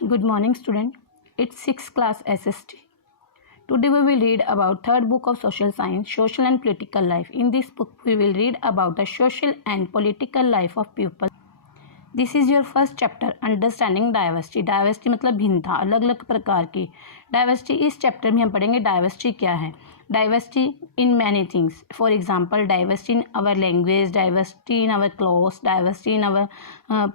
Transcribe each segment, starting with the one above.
Good morning, student. It's 6th class SST. Today we will read about third book of social science, social and political life. In this book we will read about the social and political life of people. This is your first chapter, understanding diversity. Diversity मतलब भिन्नता, अलग अलग प्रकार की. Diversity इस chapter में हम पढ़ेंगे diversity क्या है. Diversity in many things. For example, diversity in our language, diversity in our clothes, diversity in our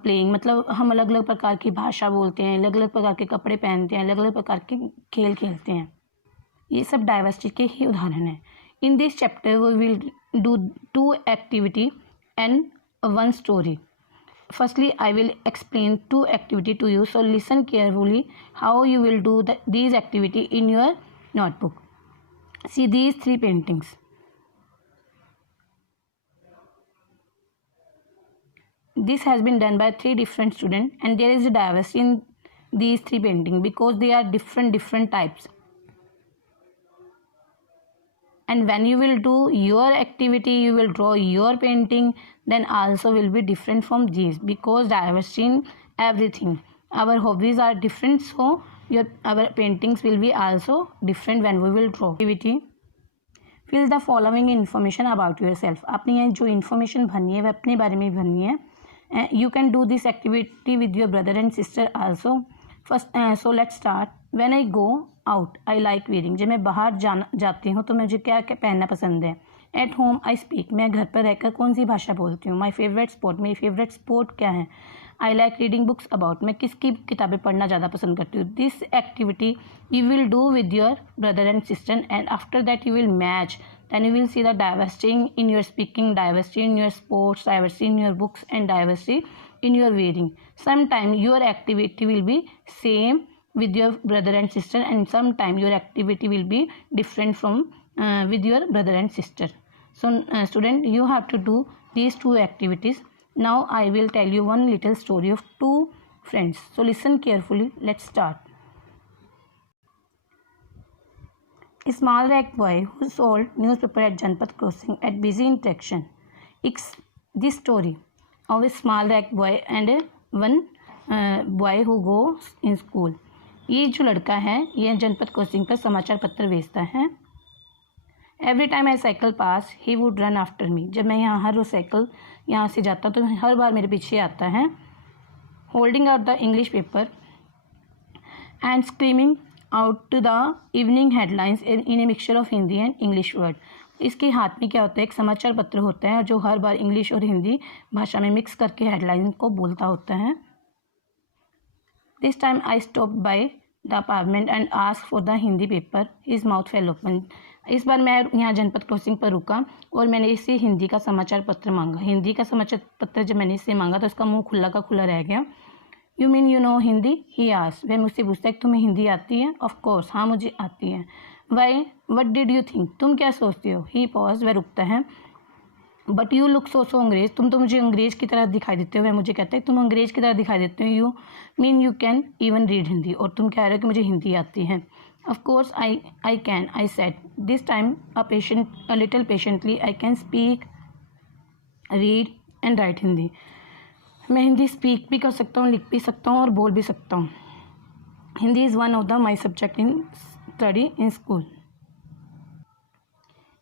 playing. मतलब हम अलग अलग प्रकार की भाषा बोलते हैं, अलग अलग प्रकार के कपड़े पहनते हैं, अलग अलग प्रकार के खेल खेलते हैं. ये सब डाइवर्सिटी के ही उदाहरण हैं. In this chapter we will do 2 activity and 1 story. Firstly, I will explain 2 activity to you. So listen carefully how you will do these activity in your notebook. See these 3 paintings. This has been done by 3 different students, and there is a diversity in these 3 paintings because they are different types. And when you will do your activity, you will draw your painting, then also will be different from these because diversity in everything. Our hobbies are different, so our paintings will be also different when we will draw. Activity. Fill the following information about yourself. अपनी ये जो information भरनी है वह अपने बारे में भरनी है. You can do this activity with your brother and sister also. First, so let's start. When I go out, I like wearing. जब मैं बाहर जाती हूँ तो मुझे क्या पहनना पसंद है. At home, I speak. मैं घर पर रहकर कौन सी भाषा बोलती हूँ. My favorite sport. मेरी favorite sport क्या है. I like reading books about. मैं किसकी किताबें पढ़ना ज़्यादा पसंद करती हूँ. This activity you will do with your brother and sister, and after that you will match. Then you will see the diversity in your speaking, diversity in your sports, diversity in your books, and diversity in your wearing. Sometime your activity will be same with your brother and sister, and sometime your activity will be different from with your brother and sister. So student, you have to do these 2 activities. Now I will tell you one little story of 2 friends. So listen carefully. Let's start. A small rag boy who sold newspaper at Janpat Crossing at busy interaction. It's this story of a small rag boy and one boy who goes in school. ये जो लड़का है ये जनपद crossing पर समाचार पत्र बेचता है. Every time I cycle pass he would run after me. जब मैं यहाँ हर रोज साइकिल यहाँ से जाता तो हर बार मेरे पीछे आता है. Holding out the English paper and screaming out the evening headlines in a mixture of Hindi and English word. इसके हाथ में क्या होता है, एक समाचार पत्र होता है जो हर बार इंग्लिश और हिंदी भाषा में मिक्स करके हेडलाइन को बोलता होता है. This time I stopped by the pavement and asked for the Hindi paper. His mouth fell open. इस बार मैं यहाँ जनपद क्रॉसिंग पर रुका और मैंने इससे हिंदी का समाचार पत्र मांगा. हिंदी का समाचार पत्र जब मैंने इससे मांगा तो इसका मुंह खुला का खुला रह गया. You mean you know Hindi? He asked. वह मुझसे पूछता है तुम्हें हिंदी आती है. Of course, हाँ मुझे आती है. Why? What did you think? तुम क्या सोचते हो? He paused. वह रुकता है. बट यू लुक सो अंग्रेज. तुम तो मुझे अंग्रेज की तरह दिखाई देते हो. वह मुझे कहते हैं तुम अंग्रेज की तरह दिखाई देते हो. You mean you can even read Hindi. और तुम कह रहे हो कि मुझे हिंदी आती है. Of course I can, I said. This time a little patiently I can speak, read and right Hindi. मैं हिंदी स्पीक भी कर सकता हूँ, लिख भी सकता हूँ और बोल भी सकता हूँ. Hindi is one of the my subject in study in school.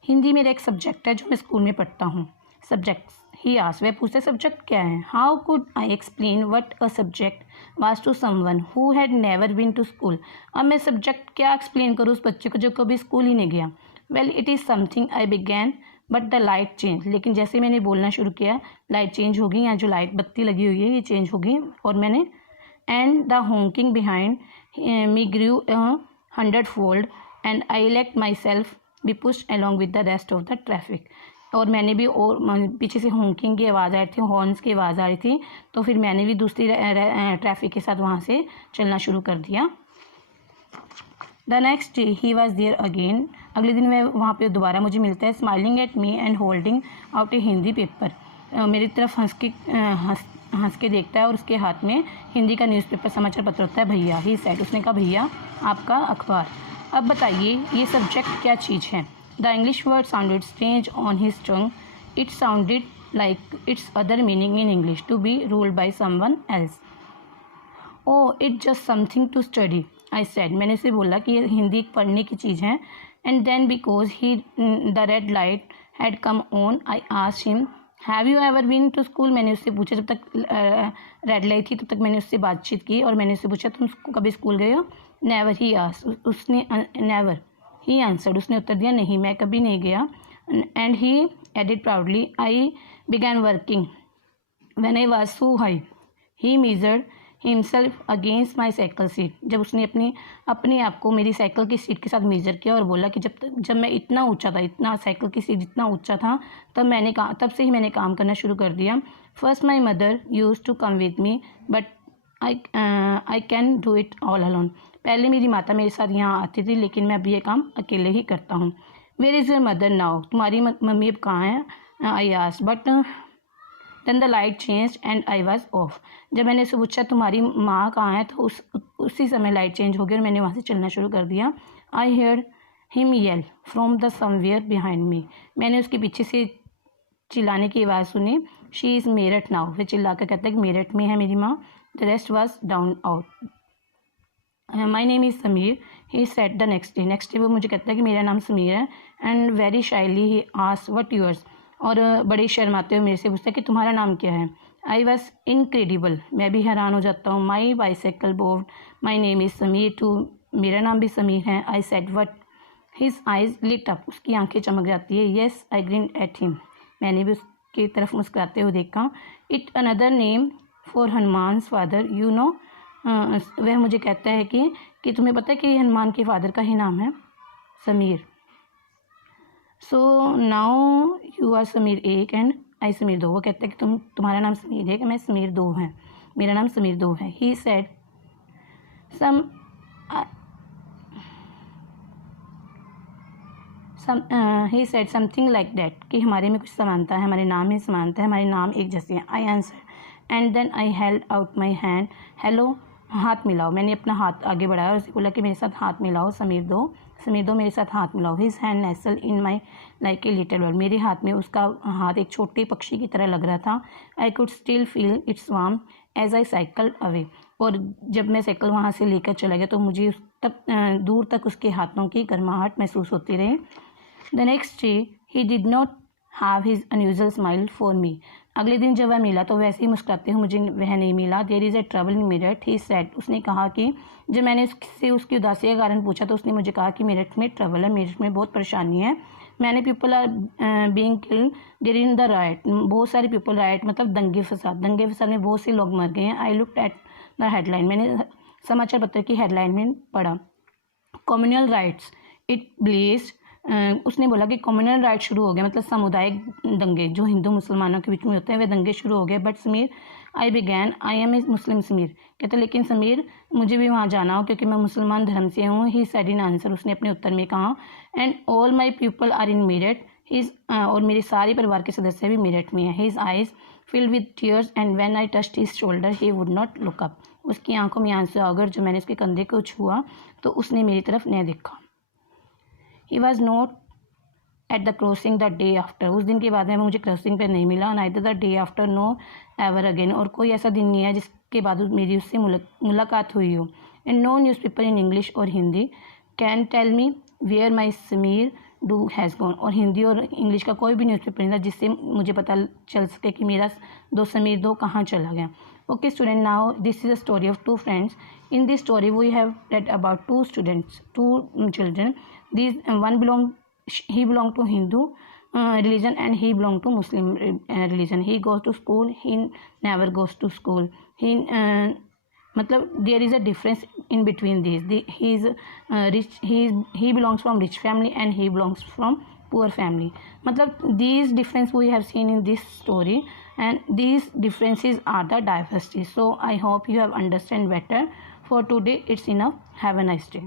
Hindi मेरा एक सब्जेक्ट है जो मैं स्कूल में पढ़ता हूँ. Subjects he asked. वह पूछते सब्जेक्ट क्या है. How could I explain what a subject was to someone who had never been to school. अब मैं सब्जेक्ट क्या एक्सप्लेन करूँ उस बच्चे को जो कभी स्कूल ही नहीं गया. Well it is something I began but the light change. लेकिन जैसे मैंने बोलना शुरू किया लाइट चेंज हो गई. यहाँ जो लाइट बत्ती लगी हुई है ये चेंज हो गई और मैंने and the honking behind me grew 100-fold and I let myself be pushed along with the rest of the traffic. और मैंने भी और पीछे से हॉन्किंग की आवाज़ आ रही थी, हॉर्न्स की आवाज़ आ रही थी, तो फिर मैंने भी दूसरी ट्रैफिक के साथ वहाँ से चलना शुरू कर दिया. The next day he was there again. अगले दिन वह वहाँ पे दोबारा मुझे मिलता है. Smiling at me and holding out a Hindi paper. मेरी तरफ हंस के देखता है और उसके हाथ में हिंदी का न्यूज़पेपर समाचार पत्र होता है. भैया, ही सेड. उसने कहा भैया आपका अखबार. अब बताइए ये सब्जेक्ट क्या चीज़ है. The English word sounded strange on his tongue. It sounded like its other meaning in English, to be ruled by someone else. Oh it just something to study I said, मैंने उसे बोला कि ये हिंदी एक पढ़ने की चीज़ है. And then because he the red light had come on I asked him have you ever been to school. मैंने उससे पूछा, जब तक रेड लाइट थी तब तक मैंने उससे बातचीत की और मैंने उससे पूछा तुम कभी स्कूल गए हो. नेवर ही आस्क्ड, उसने नेवर ही आंसर्ड, उसने उत्तर दिया नहीं मैं कभी नहीं गया. And he added proudly I began working when I was so high. He measured himself against my cycle seat. जब उसने अपने आप को मेरी साइकिल की सीट के साथ मेजर किया और बोला कि जब मैं इतना ऊंचा था, इतना साइकिल की सीट जितना ऊंचा था, तब से ही मैंने काम करना शुरू कर दिया. First my mother used to come with me but I can do it all alone. पहले मेरी माता मेरे साथ यहाँ आती थी लेकिन मैं अब ये काम अकेले ही करता हूँ. Where is your mother now, तुम्हारी मम्मी अब कहाँ है. I asked but then the light change and I was off. जब मैंने उससे पूछा तुम्हारी माँ कहाँ है तो उसी समय लाइट चेंज हो गई और मैंने वहाँ से चलना शुरू कर दिया. I heard him yell from the somewhere behind me. मैंने उसके पीछे से चिल्लाने की आवाज़ सुनी. She is Meerut now. फिर चिल्ला कर कहता है कि मेरठ में है मेरी माँ. The rest was down out. My name is Sameer. He said the next day वो मुझे कहता है कि मेरा नाम समीर है. And very shyly he asked what yours. और बड़े शर्माते हुए मेरे से पूछता है कि तुम्हारा नाम क्या है. आई वॉज इनक्रेडिबल, मैं भी हैरान हो जाता हूँ. My bicycle board my name is Sameer too, मेरा नाम भी समीर है. I said what. His eyes lit up, उसकी आंखें चमक जाती है. Yes I grin at him, मैंने भी उसकी तरफ मुस्कुराते हुए देखा. It another name for Hanuman's father you know. वह मुझे कहता है कि तुम्हें पता है कि हनुमान के फादर का ही नाम है Sameer. So now you are Sameer एक एंड आई समीर दो. वो कहता है कि तुम्हारा नाम समीर एक, मैं समीर दो है, मेरा नाम समीर दो है. He said he said something like that, कि हमारे में कुछ समानता है, हमारे नाम में समानता है, हमारे नाम एक जैसे हैं. I answer and then I held out my hand. Hello, हाथ मिलाओ. मैंने अपना हाथ आगे बढ़ाया और उसे बोला कि मेरे साथ हाथ मिलाओ. समीर दो मेरे साथ हाथ मिलाओ. His hand nasal in my like a little bird. मेरे हाथ में उसका हाथ एक छोटे पक्षी की तरह लग रहा था. I could still feel its warm as I cycle away. और जब मैं साइकिल वहाँ से लेकर चला गया तो मुझे तब दूर तक उसके हाथों की गर्माहट महसूस होती रही. The next day he did not have his unusual smile for me. अगले दिन जब वह मिला तो वैसे ही मुस्कुराते हुए मुझे वह नहीं मिला. There is a trouble in Meerut he said. उसने कहा कि जब मैंने उससे उसकी उदासी का कारण पूछा तो उसने मुझे कहा कि मेरठ में ट्रबल है, मेरठ में बहुत परेशानी है. मैंने people are being killed there in the riot. बहुत सारे पीपल, राइट मतलब दंगे फसाद में बहुत से लोग मर गए हैं. I looked at the headline. मैंने समाचार पत्र की हेडलाइन में पढ़ा. Communal riots it blazed. उसने बोला कि कम्युनल राइट शुरू हो गया, मतलब सामुदायिक दंगे जो हिंदू मुसलमानों के बीच में होते हैं वे दंगे शुरू हो गए. But Sameer I began I am a Muslim. Sameer कहते लेकिन समीर मुझे भी वहाँ जाना हो क्योंकि मैं मुसलमान धर्म से हूँ. He said in answer. उसने अपने उत्तर में कहा and all my people are in Meerut. His और मेरे सारे परिवार के सदस्य भी मेरठ में हैं. His eyes filled with tears and when I touched his shoulder he would not look up. उसकी आंखों में आंसू आ गए. जो मैंने उसके कंधे को छुआ तो उसने मेरी तरफ नहीं देखा. He was not at the crossing the day after. उस दिन के बाद में मुझे क्रॉसिंग पर नहीं मिला. Neither the day after know ever again. और कोई ऐसा दिन नहीं है जिसके बाद मेरी उससे मुलाकात हुई हो. And no newspaper in English और Hindi can tell me where my Sameer do has gone. और हिंदी और इंग्लिश का कोई भी न्यूज़पेपर नहीं था जिससे मुझे पता चल सके कि मेरा समीर दो कहाँ चला गया. Okay student, now this is a story of two friends. In this story we have read about two children. These one he belonged to Hindu religion and he belonged to Muslim religion. He goes to school, he never goes to school. मतलब there is a difference in between these. He is rich, he belongs from rich family and he belongs from poor family. मतलब these difference we have seen in this story and these differences are the diversity. So I hope you have understand better. For today it's enough. Have a nice day.